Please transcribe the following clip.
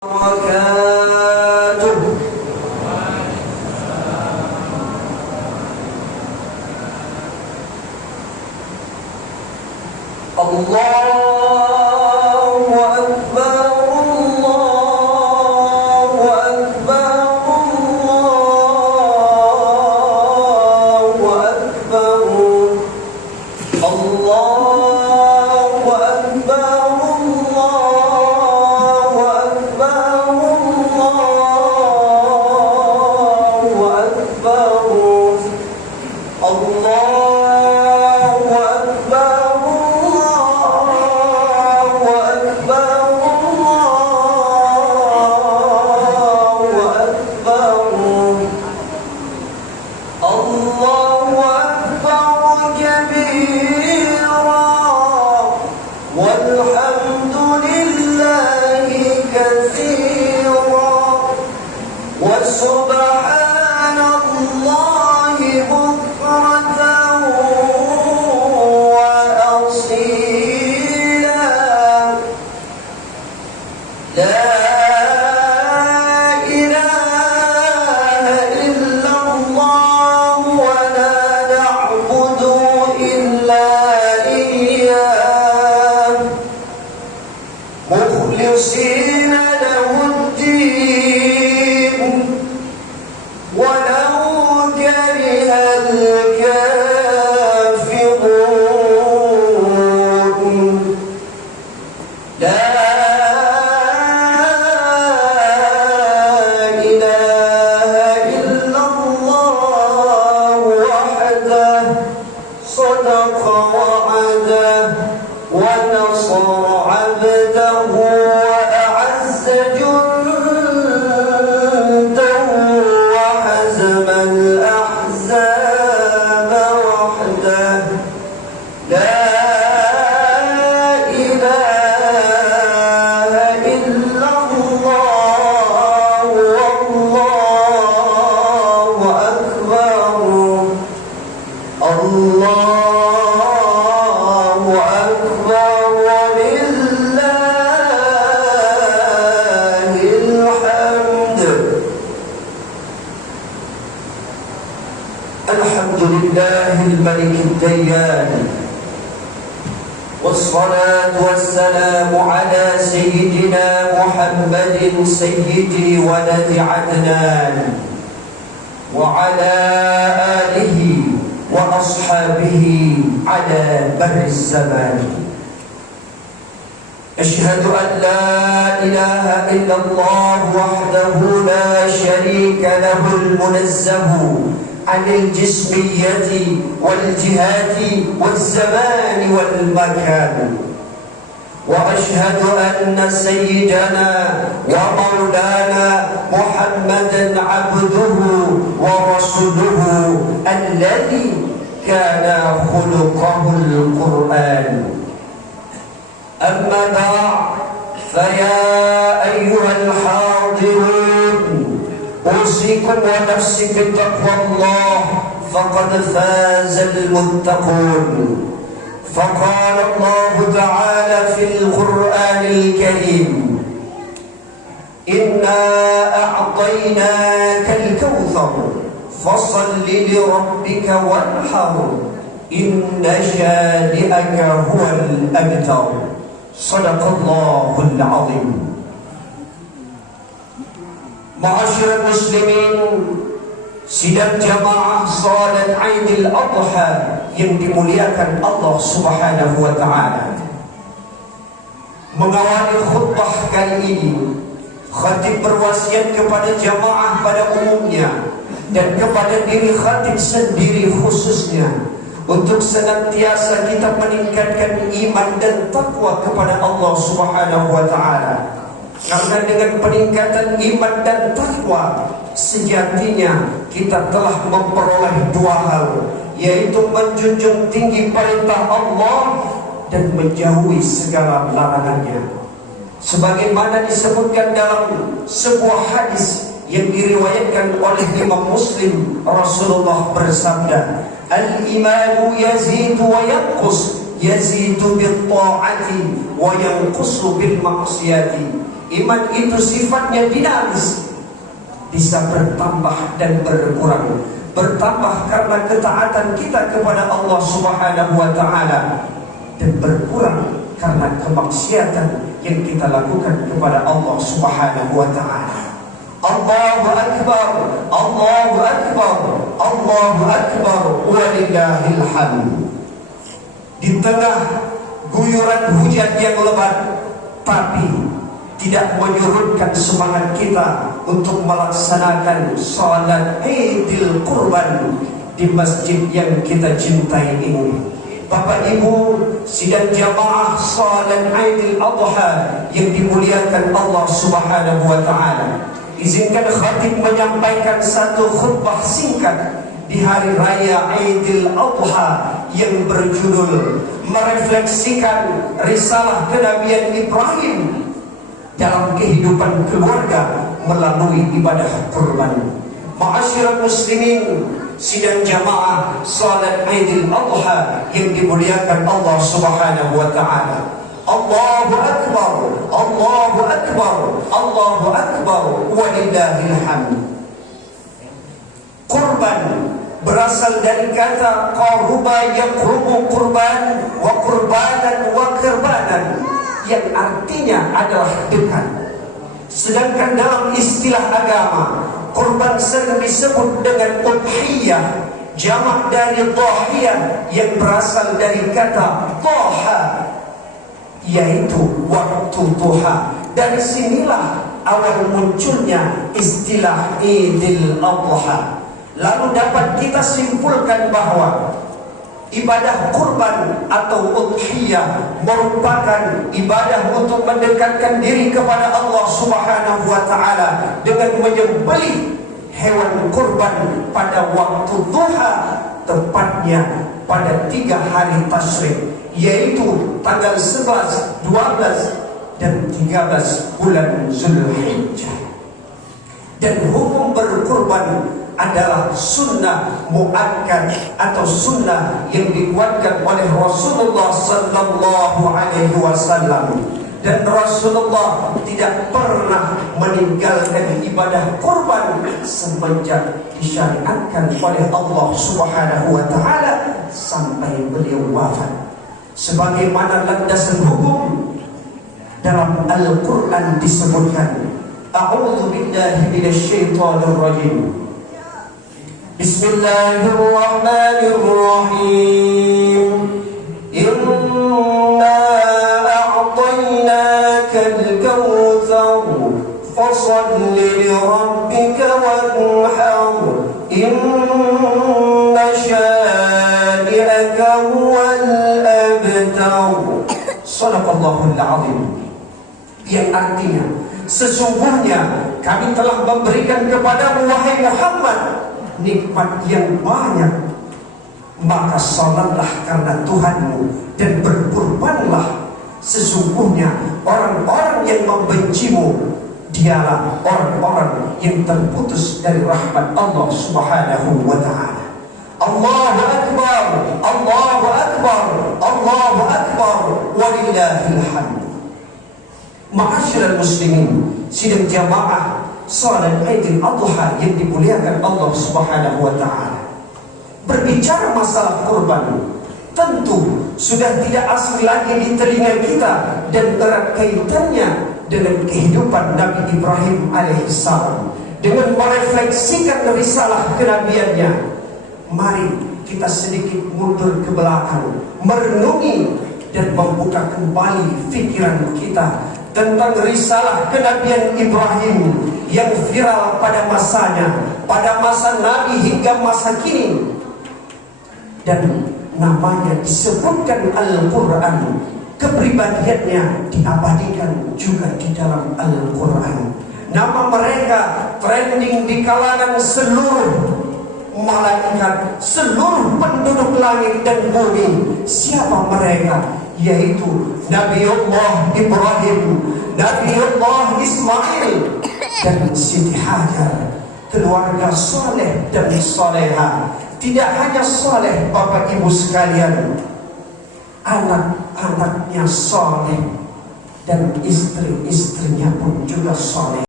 وبركاته. الله أكبر الله أكبر الله أكبر الله أكبر الله أكبر الله أكبر الله أكبر الله أكبر الله أكبر الله أكبر كبيرا والحمد لله كثيرا وسبحان الله بكرة وأصيلا لا إله إلا الله ولا نعبد إلا إياه مخلصين له الدين ولو كره الكافرون لا إله إلا الله وحده صدق وعده ونصر عبده وأعز جنده وحزم الأحزاب وحده لا إله إلا الله والله أكبر الله أكبر ولله الحمد. الحمد لله الملك الديان والصلاة والسلام على سيدنا محمد سيد ولد عدنان وعلى آله وأصحابه على بر الزمان. أشهد أن لا إله إلا الله وحده لا شريك له المنزه عن الجسمية والجهات والزمان والمكان. وأشهد أن سيدنا ومولانا محمدا عبده ورسوله الذي كان خلقه القرآن. أما بعد فيا أيها الحاضرون أوصيكم ونفسي بتقوى الله فقد فاز المتقون. فقال الله تعالى في القرآن الكريم إنا أعطيناك الكوثر فصل لربك وانحر إن شانئك هو الأبتر. صدق الله العظيم. Ma'asyiral muslimin, sidang jamaah salat Aidil Adha yang dimuliakan Allah Subhanahu wa taala. Mengawali khutbah kali ini, khatib berwasiat kepada jamaah pada umumnya dan kepada diri khatib sendiri khususnya untuk senantiasa kita meningkatkan iman dan takwa kepada Allah Subhanahu wa taala. Karena dengan peningkatan iman dan takwa sejatinya kita telah memperoleh dua hal, yaitu menjunjung tinggi perintah Allah dan menjauhi segala larangannya. Sebagaimana disebutkan dalam sebuah hadis yang diriwayatkan oleh Imam Muslim, Rasulullah bersabda, "Al-imanu yazidu wa yanqus, yazidu bil ta'ati wa yanqusu bil ma'siyati." Iman itu sifatnya dinamis, bisa bertambah dan berkurang. Bertambah karena ketaatan kita kepada Allah Subhanahu wa Ta'ala, dan berkurang karena kemaksiatan yang kita lakukan kepada Allah Subhanahu wa Ta'ala. Allahu Akbar, Allahu Akbar, Allahu Akbar, walillahil hamd. Di tengah guyuran hujan yang lebat, tapi tidak menyurutkan semangat kita untuk melaksanakan salat Idul Kurban di masjid yang kita cintai ini. Bapak Ibu, sidang jamaah salat Idul Adha yang dimuliakan Allah Subhanahu wa Ta'ala, izinkan khatib menyampaikan satu khutbah singkat di hari raya Idul Adha yang berjudul merefleksikan risalah kenabian Ibrahim dalam kehidupan keluarga melalui ibadah kurban. Ma'asyiral muslimin, sidang jamaah salat Idul Adha yang dimuliakan Allah Subhanahu wa Ta'ala. Allahu Akbar, Allahu Akbar, Allahu Akbar, walillahil hamd. Kurban berasal dari kata qaruba yaqrubu qurban wa qurbanan wa qurbanan, yang artinya adalah dekat. Sedangkan dalam istilah agama, kurban sering disebut dengan udhiyah, jamak dari dhahiyah yang berasal dari kata dhaha, yaitu waktu duha. Dari sinilah awal munculnya istilah Idul Adha. Lalu dapat kita simpulkan bahwa ibadah kurban atau udhiyah merupakan ibadah untuk mendekatkan diri kepada Allah Subhanahu wa Ta'ala dengan menyembelih hewan kurban pada waktu duha, tepatnya pada 3 hari tasyrik, yaitu tanggal 11, 12, dan 13 bulan Zulhijjah. Dan hukum berkurban adalah sunnah muakkad atau sunnah yang dikuatkan oleh Rasulullah sallallahu alaihi wasallam, dan Rasulullah tidak pernah meninggalkan ibadah kurban semenjak disyariatkan oleh Allah Subhanahu wa Ta'ala sampai beliau wafat. Sebagaimana landasan hukum dalam Al-Quran disebutkan, a'udzu billahi minasyaitonir rajim. Bismillahirrahmanirrahim. Inna a'tainakal kautsar fasholli lirabbika wanhar. Inna syani'aka huwal abtar. Shadaqallahul azim. Yang artinya, sesungguhnya kami telah memberikan kepadamu wahai Muhammad nikmat yang banyak, maka salatlah karena Tuhanmu dan berkurbanlah. Sesungguhnya orang-orang yang membencimu dialah orang-orang yang terputus dari rahmat Allah Subhanahu wa Ta'ala. Allahu Akbar, Allahu Akbar, Allahu Akbar, walillahil hamd. Ma'asyiral muslimin, sidang jamaah salat Idul Adha yang dimuliakan Allah Subhanahu wa Ta'ala. Berbicara masalah kurban, tentu sudah tidak asing lagi di telinga kita dan erat kaitannya dengan kehidupan Nabi Ibrahim alaihissalam. Dengan merefleksikan risalah kenabiannya, mari kita sedikit mundur ke belakang, merenungi dan membuka kembali pikiran kita tentang risalah kenabian Ibrahim yang viral pada masanya, pada masa Nabi hingga masa kini, dan namanya disebutkan Al-Quran. Kepribadiannya diabadikan juga di dalam Al-Quran. Nama mereka trending di kalangan seluruh malaikat, seluruh penduduk langit dan bumi. Siapa mereka? Yaitu Nabiullah Ibrahim, Nabiullah Ismail, dan Siti Hajar. Keluarga soleh dan soleha. Tidak hanya soleh Bapak Ibu sekalian, anak-anaknya soleh dan istri-istrinya pun juga soleh.